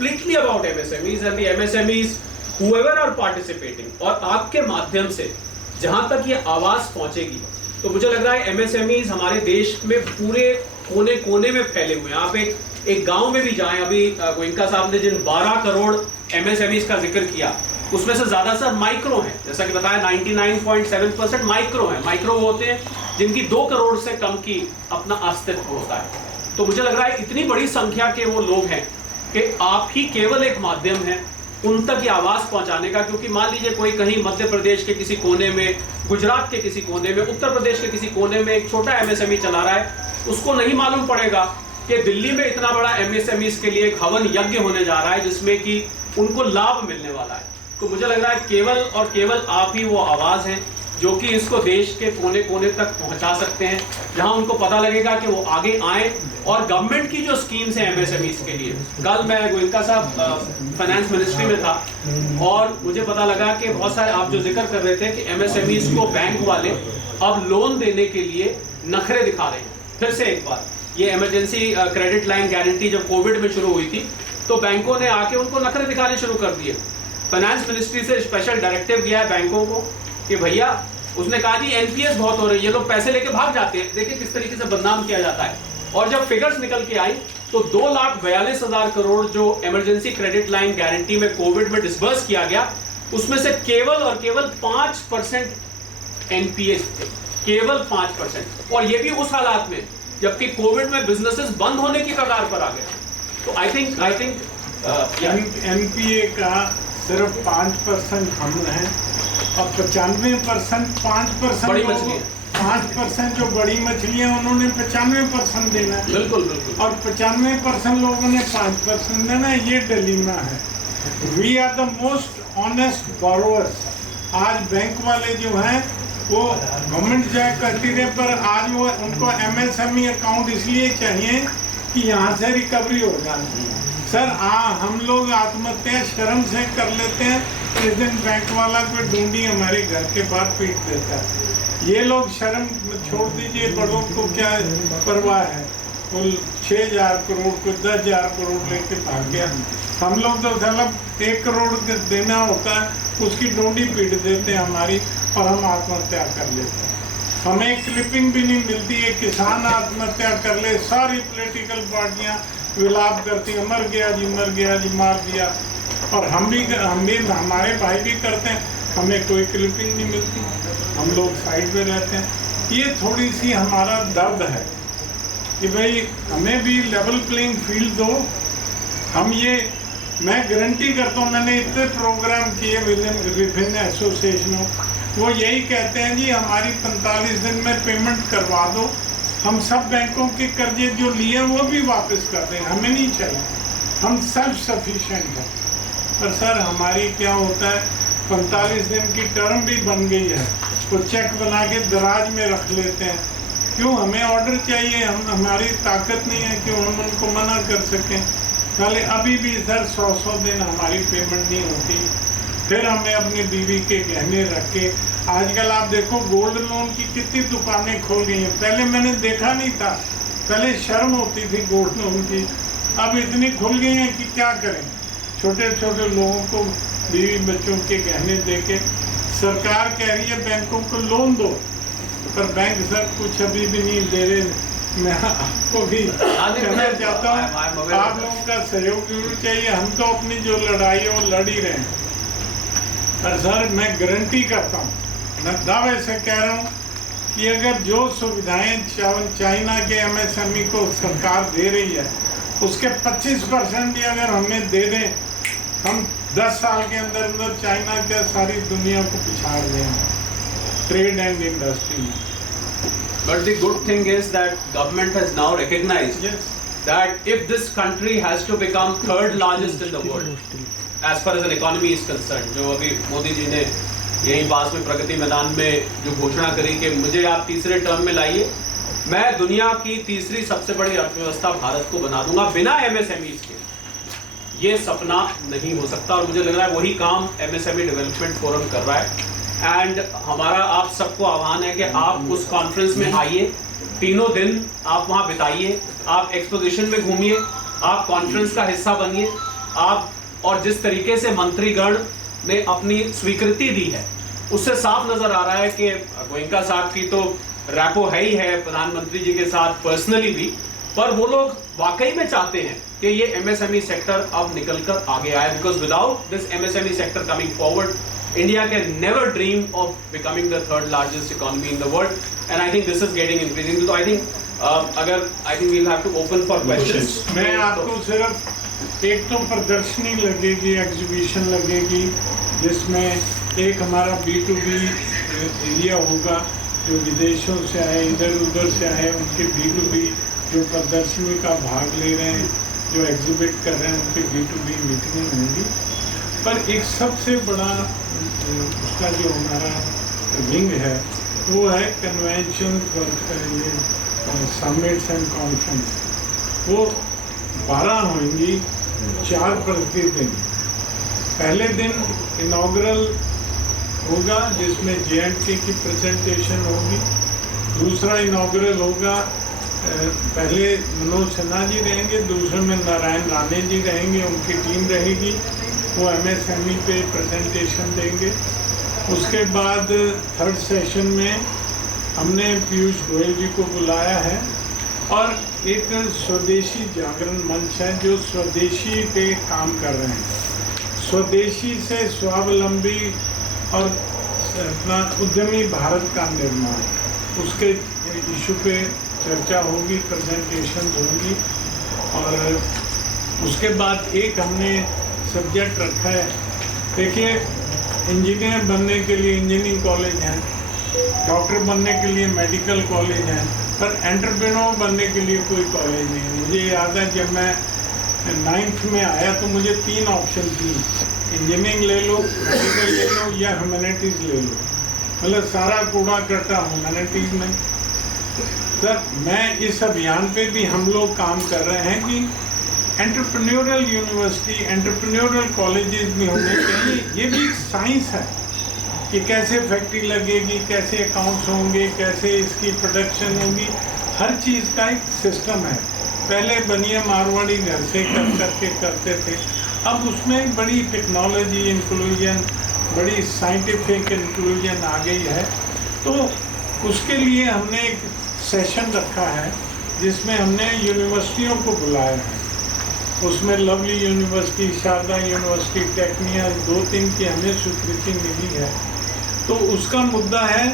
completely about MSMEs and the MSMEs whoever are participating, और आपके माध्यम से जहां तक ये आवाज पहुंचेगी तो मुझे लग रहा है MSMEs हमारे देश में पूरे कोने कोने में फैले हुए हैं। आप एक गांव में भी जाएं, अभी गोयनका साहब ने जिन 12 करोड़ MSMEs का जिक्र किया उसमें से ज्यादातर माइक्रो हैं, जैसा कि बताया 99.7% माइक्रो हैं। माइक्रो वो होते हैं जिनकी 2 करोड़ से कम की अपना अस्तित्व होता है। तो मुझे लग रहा है इतनी बड़ी संख्या के वो लोग हैं कि आप ही केवल एक माध्यम है उन तक ये आवाज पहुंचाने का। क्योंकि मान लीजिए कोई कहीं मध्य प्रदेश के किसी कोने में, गुजरात के किसी कोने में, उत्तर प्रदेश के किसी कोने में एक छोटा MSME चला रहा है, उसको नहीं मालूम पड़ेगा कि दिल्ली में इतना बड़ा MSMEs के लिए एक हवन यज्ञ होने जा रहा है जिसमें कि उनको लाभ मिलने वाला है। तो मुझे लग रहा है केवल और केवल आप ही वो आवाज हैं जो कि इसको देश के कोने कोने तक पहुंचा सकते हैं, जहां उनको पता लगेगा कि वो आगे आए। और गवर्नमेंट की जो स्कीम्स हैं MSMEs के लिए, कल मैं गोयनका साहब फाइनेंस मिनिस्ट्री में था और मुझे पता लगा कि बहुत सारे आप जो जिक्र कर रहे थे कि MSMEs को बैंक वाले अब लोन देने के लिए नखरे दिखा रहे हैं। फिर से एक बार, ये इमरजेंसी क्रेडिट लाइन गारंटी जब कोविड में शुरू हुई थी तो बैंकों ने आके उनको नखरे दिखाने शुरू कर दिए। फाइनेंस मिनिस्ट्री से स्पेशल डायरेक्टिव गया है बैंकों को कि भैया, उसने कहा जी NPS बहुत हो रही है, ये लोग पैसे लेके भाग जाते हैं। देखिए किस तरीके से बदनाम किया जाता है। और जब फिगर्स निकल के आई तो 2,42,000 करोड़ जो इमरजेंसी क्रेडिट लाइन गारंटी में कोविड में डिसबर्स किया गया, उसमें से केवल और केवल 5% NPS थे, केवल 5%। और ये भी उस हालात में जबकि कोविड में बिजनेसेस बंद होने की कगार पर आ गए। तो आई थिंक NPA का सिर्फ 5% हम हैं और 95% 5% बड़ी मछली है। 5% जो बड़ी मछलियां उन्होंने 95% देना है। बिल्कुल बिल्कुल। और 95% लोगों ने 5% देना है। ये डिलेमा है। We are the most honest borrowers. आज बैंक वाले जो हैं वो गवर्नमेंट जाए करती रहे, पर आज वो उनको MSME अकाउंट इसलिए चाहिए कि यहाँ से रिकवरी हो जाए। सर हम लोग आत्महत्या शर्म से कर लेते हैं, इस दिन बैंक वाला कोई ढूंढी हमारे घर के बाहर पीट देता है। ये लोग शर्म छोड़ दीजिए, बड़ों को क्या परवाह है। वो 6,000 करोड़ को 10,000 करोड़ लेके भाग गया। हम लोग तो मतलब 1 करोड़ देना होता है, उसकी ढूंढी पीट देते हैं हमारी और हम आत्महत्या कर लेते हैं। हमें क्लिपिंग भी नहीं मिलती है। किसान आत्महत्या कर ले, सारी पॉलिटिकल पार्टियां विलाप करती है, मर गया जी, मार दिया। और हम भी हमारे भाई भी करते हैं, हमें कोई क्लिपिंग नहीं मिलती, हम लोग साइड में रहते हैं। ये थोड़ी सी हमारा दर्द है कि भाई हमें भी लेवल प्लेइंग फील्ड दो। मैं गारंटी करता हूँ, मैंने इतने प्रोग्राम किए विभिन्न एसोसिएशनों, वो यही कहते हैं जी हमारी 45 दिन में पेमेंट करवा दो, हम सब बैंकों के कर्जे जो लिए हैं वो भी वापस कर दें, हमें नहीं चाहिए, हम सेल्फ सफिशिएंट हैं। पर सर हमारी क्या होता है, 45 दिन की टर्म भी बन गई है, वो चेक बना के दराज में रख लेते हैं। क्यों? हमें ऑर्डर चाहिए, हमारी ताकत नहीं है कि हम उनको मना कर सकें। पहले अभी भी सर 100 दिन हमारी पेमेंट नहीं होती, फिर हमें अपनी बीवी के गहने रख के। आजकल आप देखो गोल्ड लोन की कितनी दुकानें खोल गई हैं। पहले मैंने देखा नहीं था, पहले शर्म होती थी गोल्ड लोन की, अब इतनी खुल गई हैं कि क्या करें। छोटे छोटे लोगों को बीवी बच्चों के गहने दे के सरकार कह रही है बैंकों को लोन दो, पर बैंक सर कुछ अभी भी नहीं दे रहे। मैं आपको भी कहना चाहता हूँ, आप लोगों का सहयोग जरूर चाहिए। हम तो अपनी जो लड़ाई है वो लड़ ही रहे हैं, पर सर मैं गारंटी करता हूँ, मैं दावे से कह रहा हूँ कि अगर जो सुविधाएं चाइना के MSME को सरकार दे रही है, उसके 25% भी अगर हमें दे दें, हम 10 साल के अंदर अंदर चाइना के सारी दुनिया को पिछाड़ देंगे ट्रेड एंड इंडस्ट्री में। But the good thing is that government has now recognized that if this country has to become third largest in the world as far as an economy is concerned, जो अभी मोदी जी ने यही पास में प्रगति मैदान में जो घोषणा करी कि मुझे आप तीसरे टर्म में लाइए, मैं दुनिया की तीसरी सबसे बड़ी अर्थव्यवस्था भारत को बना दूंगा बिना MSMEs के। ये सपना नहीं हो सकता और मुझे लग रहा है वही काम MSME डेवलपमेंट फोरम कर रहा है। एंड हमारा आप सबको आह्वान है कि आप उस कॉन्फ्रेंस में आइए, 3 दिन आप वहाँ बिताइए, आप एक्सपोजिशन में घूमिए, आप कॉन्फ्रेंस का हिस्सा बनिए, आप और जिस तरीके से मंत्रीगण ने अपनी स्वीकृति दी है उससे साफ नजर आ रहा है कि गोयनका साहब की तो रैपो है ही है प्रधानमंत्री जी के साथ पर्सनली भी, पर वो लोग वाकई में चाहते हैं कि ये एमएसएमई सेक्टर अब निकलकर आगे आए, because without this MSME sector coming forward India can never dream of becoming the third largest economy in the world, and I think this is getting increasing. तो I think we will have to open for questions. मैं आपको सिर्फ एक तो प्रदर्शनी लगेगी, exhibition लगेगी, जिसमें एक हमारा B2B एरिया होगा, जो विदेशों से आए, इधर उधर से आए, उनके B2B जो प्रदर्शनी का भाग ले रहे हैं, जो एग्जिबिट कर रहे हैं, उनके B2B मीटिंगें होंगी। पर एक सबसे बड़ा उसका जो हमारा विंग है वो है कन्वेंशन, समिट्स एंड कॉन्फ्रेंस। वो 12 होंगी, 4 प्रतिदिन। पहले दिन इनॉग्रल होगा जिसमें J&K की प्रेजेंटेशन होगी। दूसरा इनॉग्रल होगा, पहले मनोज सिन्हा जी रहेंगे, दूसरे में नारायण राणे जी रहेंगे, उनकी टीम रहेगी, वो MSME पे प्रेजेंटेशन देंगे। उसके बाद थर्ड सेशन में हमने पीयूष गोयल जी को बुलाया है, और एक स्वदेशी जागरण मंच है जो स्वदेशी पे काम कर रहे हैं। स्वदेशी से स्वावलंबी और अपना उद्यमी भारत का निर्माण, उसके इशू पे चर्चा होगी, प्रेजेंटेशन होंगी। और उसके बाद एक हमने सब्जेक्ट रखा है, देखिए इंजीनियर बनने के लिए इंजीनियरिंग कॉलेज हैं, डॉक्टर बनने के लिए मेडिकल कॉलेज हैं, पर एंटरप्रेन्योर बनने के लिए कोई कॉलेज नहीं है। मुझे याद है जब मैं 9th में आया तो मुझे 3 ऑप्शन थी, इंजीनियरिंग ले लो, मेडिकल ले लो, या ह्यूमैनिटीज़ ले लो। मतलब सारा कूड़ा करता ह्यूमैनिटीज़ में। सर मैं इस अभियान पे भी हम लोग काम कर रहे हैं कि एंटरप्रेन्योरल यूनिवर्सिटी, एंटरप्रेन्योरल कॉलेजेस भी होने चाहिए। ये भी एक साइंस है कि कैसे फैक्ट्री लगेगी, कैसे अकाउंट्स होंगे, कैसे इसकी प्रोडक्शन होगी, हर चीज़ का एक सिस्टम है। पहले बनिया मारवाड़ी घर से करते थे, अब उसमें बड़ी टेक्नोलॉजी इंक्लूजन, बड़ी साइंटिफिक इंक्लूजन आ गई है। तो उसके लिए हमने एक सेशन रखा है जिसमें हमने यूनिवर्सिटियों को बुलाया है। उसमें Lovely University, Sharda University, Tecnia, 2-3 की हमें स्वीकृति मिली है। तो उसका मुद्दा है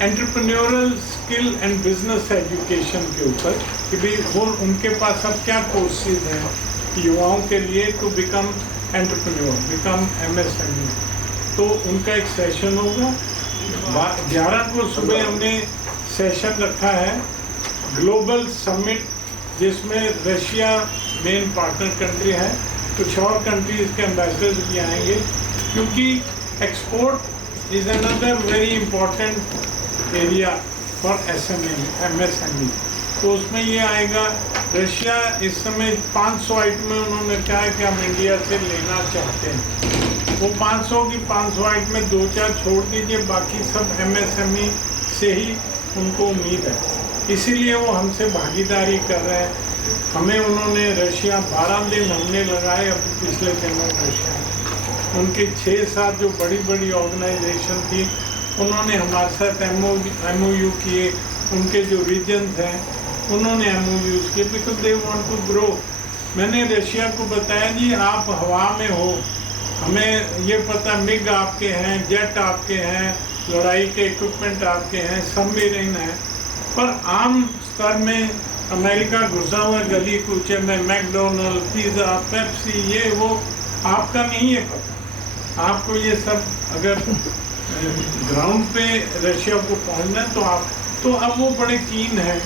entrepreneurial skill and business education के ऊपर कि भाई वो उनके पास अब क्या कोर्सेज हैं युवाओं के लिए to become entrepreneur, become MSME। तो उनका एक सेशन होगा। 11 को सुबह हमने सेशन रखा है ग्लोबल समिट, जिसमें रशिया मेन पार्टनर कंट्री है, कुछ और कंट्रीज के एम्बेसडर्स भी आएंगे, क्योंकि export is another very important area for MSME। तो उसमें ये आएगा, रशिया इस समय 500 आइटमें उन्होंने कहा है कि हम इंडिया से लेना चाहते हैं। वो 500 की 500 आइटमें 2-4 छोड़ दीजिए, बाकी सब MSME से ही उनको उम्मीद है, इसीलिए वो हमसे भागीदारी कर रहे हैं। हमें उन्होंने रशिया 12 दिन हमने लगाए अब पिछले दिनों रशिया, उनकी 6-7 जो बड़ी बड़ी ऑर्गेनाइजेशन थी उन्होंने हमारे साथ MOU किए, उनके जो रीजन्स हैं उन्होंने MOUs किए, because they want to grow. मैंने रशिया को बताया जी आप हवा में हो, हमें ये पता मिग आपके हैं, जेट आपके हैं, लड़ाई के इक्विपमेंट आपके हैं, सबमरीन है, पर आम स्तर में अमेरिका घुसा हुआ गली कूचे में मैकडोनल्ड, पिज़्ज़ा, पेप्सी, ये वो आपका नहीं है पता। आपको ये सब अगर ग्राउंड पे रशिया को पहुंचना है तो अब वो बड़े कीन है।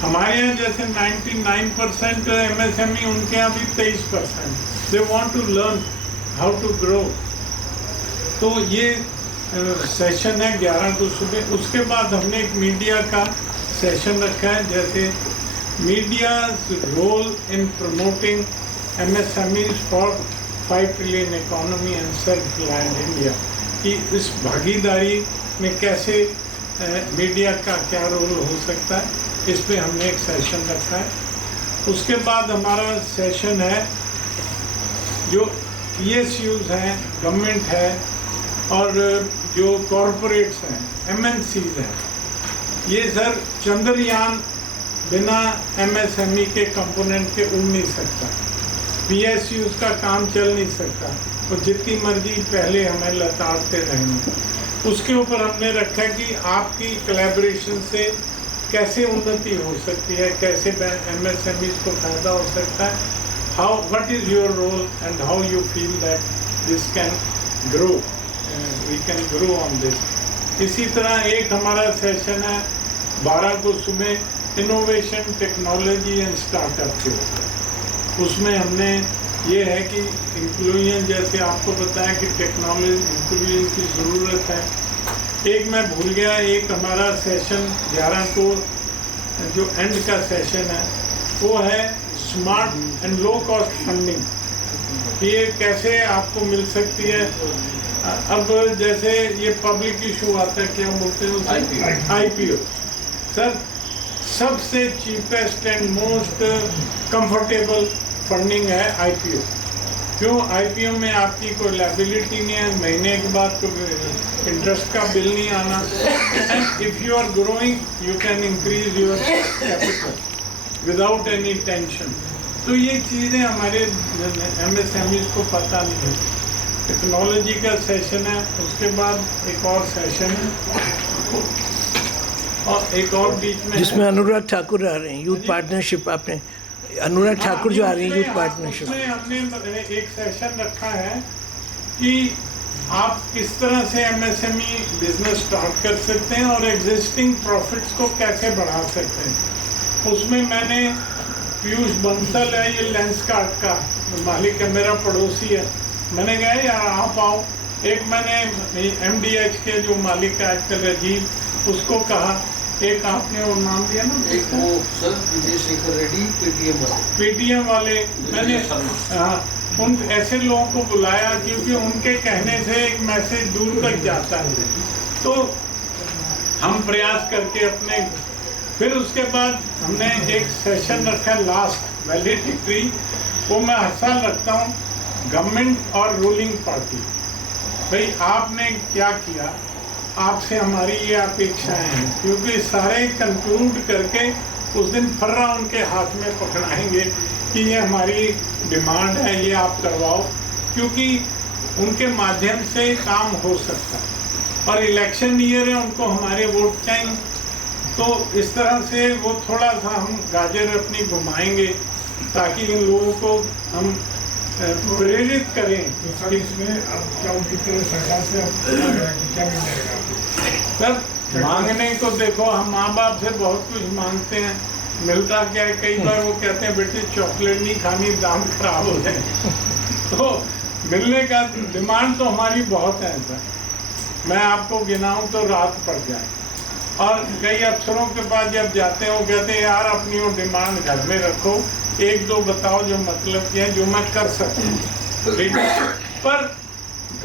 हमारे यहाँ जैसे 99% MSME, उनके यहाँ भी 23%। They want to learn how to grow. तो ये सेशन है 11 को सुबह। उसके बाद हमने एक मीडिया का सेशन रखा है, जैसे media role in promoting MSMEs for 5 trillion economy and self reliant India, कि इस भागीदारी में कैसे मीडिया का क्या रोल हो सकता है, इस पे हमने एक सेशन रखा है। उसके बाद हमारा सेशन है जो PSUs हैं, गवर्नमेंट है, और जो कॉरपोरेट्स हैं, MNCs हैं, ये सर चंद्रयान बिना MSME के कंपोनेंट के उड़ नहीं सकता, PSUs का काम चल नहीं सकता, तो जितनी मर्जी पहले हमें लताड़ते रहेंगे। उसके ऊपर हमने रखा कि आपकी कोलैबोरेशन से कैसे उन्नति हो सकती है, कैसे MSMEs को फायदा हो सकता है, how what is your role and how you feel that this can grow, we can grow on this. इसी तरह एक हमारा सेशन है 12 को सुबह इनोवेशन, टेक्नोलॉजी एंड स्टार्टअप के ऊपर। उसमें हमने ये है कि एम्प्लॉइज, जैसे आपको बताया कि टेक्नोलॉजी एम्प्लॉइज की ज़रूरत है। एक मैं भूल गया, एक हमारा सेशन 11 को जो एंड का सेशन है वो है smart and low cost funding. ये कैसे आपको मिल सकती है। अब जैसे ये पब्लिक इशू आता है, क्या बोलते हैं उसे, IPO। सर सबसे cheapest and most comfortable funding है IPO। क्यों? IPO में आपकी कोई लायबिलिटी नहीं है, महीने के बाद कोई इंटरेस्ट का बिल नहीं आना, and if you are growing you can increase your capital without any tension. तो ये चीज़ें हमारे MSMEs को पता नहीं है। टेक्नोलॉजी का सेशन है, उसके बाद एक और सेशन है और एक और बीच में जिसमें अनुराग ठाकुर आ रहे हैं, यूथ पार्टनरशिप। आपने अनुराग ठाकुर जो आ रही है यूथ पार्टनरशिप, उसमें हमने एक सेशन रखा है कि आप किस तरह से MSME बिजनेस स्टार्ट कर सकते हैं और एग्जिस्टिंग प्रॉफिट्स को कैसे बढ़ा सकते हैं। उसमें मैंने पीयूष बंसल है, ये लेंसकार्ट का मालिक है, मेरा पड़ोसी है, मैंने कहा यार आप आओ। एक मैंने MDH के जो मालिक है आजकल राजीव, उसको कहा। एक आपने वो नाम दिया ना, एक वो सर विजय शेखर रेड्डी पेटीएम वाले, मैंने उन ऐसे लोगों को बुलाया क्योंकि उनके कहने से एक मैसेज दूर तक जाता है। तो हम प्रयास करके अपने, फिर उसके बाद हमने एक सेशन रखा लास्ट वैलिडिटी, वो मैं हर साल रखता हूँ, गवर्नमेंट और रूलिंग पार्टी। भाई आपने क्या किया, आपसे हमारी ये अपेक्षाएं हैं, क्योंकि सारे कंक्लूड करके उस दिन फर्रा उनके हाथ में पकड़ाएंगे कि ये हमारी डिमांड है, ये आप करवाओ, क्योंकि उनके माध्यम से काम हो सकता है। और इलेक्शन ईयर है, उनको हमारे वोट चाहिए। तो इस तरह से वो थोड़ा सा हम गाजर अपनी घुमाएंगे ताकि इन लोगों को हम प्रेरित करें। इसमें अब क्या सरकार से क्या मिलेगा? सर मांगने को देखो, हम माँ बाप से बहुत कुछ मांगते हैं, मिलता क्या है, कई बार वो कहते हैं बेटे चॉकलेट नहीं खानी, दांत खराब हो जाए। तो मिलने का डिमांड तो हमारी बहुत है सर, मैं आपको गिनाऊं तो रात पड़ जाए। और कई अफसरों के पास जब जाते हैं वो कहते हैं यार अपनी वो डिमांड घर में रखो, एक दो बताओ जो मतलब क्या है, जो मैं कर सकूँ। ठीक है, पर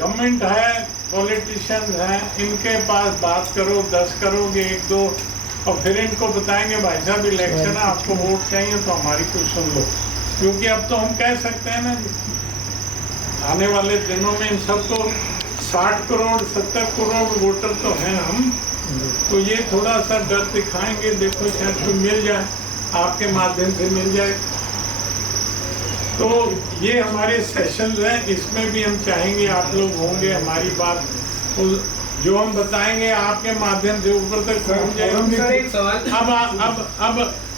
गवर्नमेंट है, पॉलिटिशियंस हैं, इनके पास बात करो, 10 करोगे 1-2, और फिर इनको बताएंगे भाई साहब इलेक्शन है, आपको वोट चाहिए तो हमारी कुछ सुन लो। क्योंकि अब तो हम कह सकते हैं ना, आने वाले दिनों में इन सबको 60 करोड़ 70 करोड़ वोटर तो हैं हम, तो ये थोड़ा सा डर दिखाएंगे, देखो शायद तो मिल जाए, आपके माध्यम से मिल जाए। तो ये हमारे सेशंस हैं, इसमें भी हम चाहेंगे आप लोग होंगे, हमारी बात जो हम बताएंगे आपके माध्यम से ऊपर तक पहुंच जाएगा। सर एक सवाल,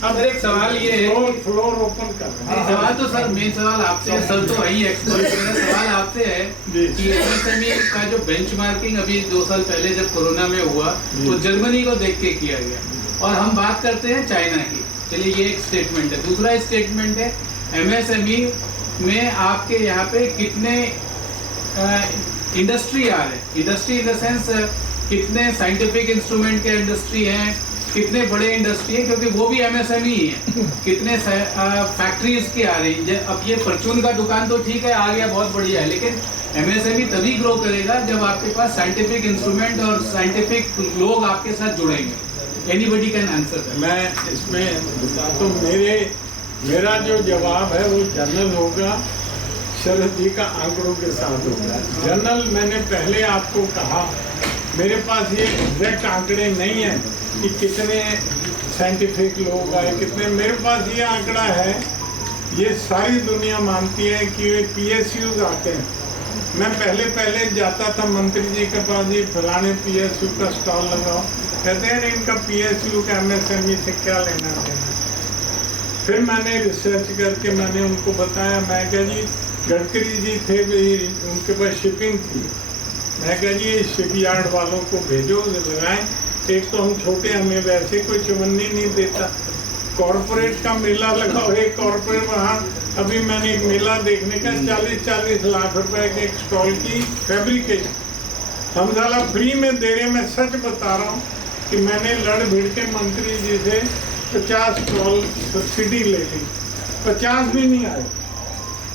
अब एक सवाल ये है, फ्लोर ओपन कर रहे हैं। सवाल तो सर मेन सवाल आपसे है, सर तो वही एक्सपर्ट। मेरा सवाल आपसे है कि MSME का जो बेंचमार्किंग अभी 2 साल पहले जब कोरोना में हुआ तो जर्मनी को देख के किया गया, और हम बात करते हैं चाइना की। चलिए ये एक स्टेटमेंट है। दूसरा स्टेटमेंट है MSME में आपके यहाँ पे कितने इंडस्ट्री आ रहे हैं, इंडस्ट्री इन द सेंस कितने साइंटिफिक इंस्ट्रूमेंट के इंडस्ट्री हैं, कितने बड़े इंडस्ट्री हैं, क्योंकि वो भी MSME ही है, कितने फैक्ट्रीज की आ रही है। अब ये परचून का दुकान तो ठीक है, आ गया, बहुत बढ़िया है, लेकिन MSME तभी ग्रो करेगा जब आपके पास साइंटिफिक इंस्ट्रूमेंट और साइंटिफिक लोग आपके साथ जुड़ेंगे। Anybody can answer. मैं इसमें बता तो मेरा जो जवाब है वो जनरल होगा। शरद जी का आंकड़ों के साथ होगा। जनरल मैंने पहले आपको कहा, मेरे पास ये एग्जैक्ट आंकड़े नहीं है कि कितने साइंटिफिक लोग आए, कितने, मेरे पास ये आंकड़ा है, ये सारी दुनिया मानती है कि ये PSUs आते हैं। मैं पहले जाता था मंत्री जी के पास, जी फलाने PSU का स्टॉल लगाओ, कहते हैं इनका PSU का MSME से क्या लेना देना। फिर मैंने रिसर्च करके मैंने उनको बताया, मैं कहा जी गडकरी जी थे, उनके पास शिपिंग थी, मैं कहा जी शिप यार्ड वालों को भेजो लगाएं, एक तो हम छोटे, हमें वैसे कोई चुमन्नी नहीं देता, कॉरपोरेट का मेला लगाओ, एक कॉरपोरेट वहाँ अभी मैंने एक मेला देखने का 40-40 लाख रुपए के एक स्टॉल की फैब्रिकेशन हम साला फ्री में दे रहे। मैं सच बता रहा हूँ कि मैंने लड़ भिड़ के मंत्री जी से 50 स्टॉल सब्सिडी ले ली, 50 भी नहीं आए।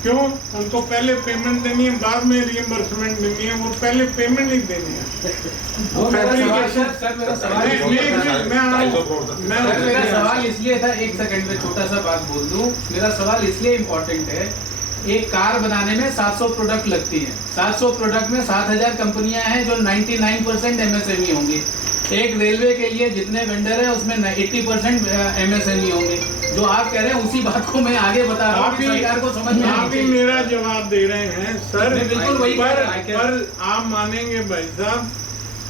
क्यों? उनको पहले पेमेंट देनी है, बाद में रिइंबर्समेंट देनी है, वो पहले पेमेंट नहीं देनी है। मेरा सवाल इसलिए था, एक सेकंड में छोटा सा बात बोल दूं, मेरा सवाल इसलिए इम्पोर्टेंट है, एक कार बनाने में 700 प्रोडक्ट लगती हैं, 700 प्रोडक्ट में 7000 कंपनियां हैं जो 99% MSME होंगी। एक रेलवे के लिए जितने वेंडर है उसमें 80% MSME होंगे। जो आप कह रहे हैं उसी बात को मैं आगे बता रहा हूँ, सरकार को समझ में आप ही मेरा जवाब दे रहे हैं सर, बिल्कुल वही पर आप मानेंगे भाई साहब,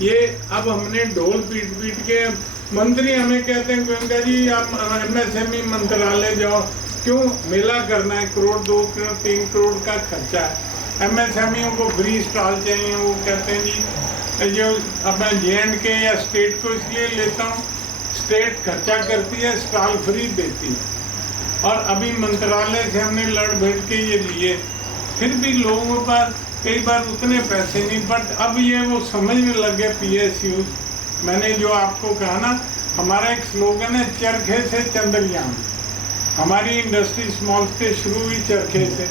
ये अब हमने ढोल पीट के मंत्री हमें कहते हैं गोयनका जी आप MSME मंत्रालय जाओ, क्यों? मेला करना है, 1 करोड़ 2 करोड़ 3 करोड़ का खर्चा है, MSME को फ्री स्टॉल चाहिए। वो कहते हैं जी जो अब मैं J&K या स्टेट को इसलिए लेता हूँ, स्टेट खर्चा करती है, स्टॉल फ्री देती है, और अभी मंत्रालय से हमने लड़ भिड़ के ये लिए, फिर भी लोगों पर कई बार उतने पैसे नहीं, बट अब ये वो समझने लग गए PSU। मैंने जो आपको कहा ना, हमारा एक स्लोगन है चरखे से चंद्रयान, हमारी इंडस्ट्री स्मॉल से शुरू हुई चरखे से,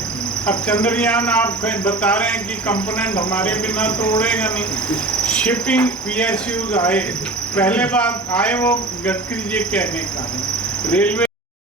अब चंद्रयान आप बता रहे हैं कि कंपोनेंट हमारे बिना तो उड़ेगा नहीं। शिपिंग PSUs आए, पहले बात आए वो गडकरी जी कहने का है, रेलवे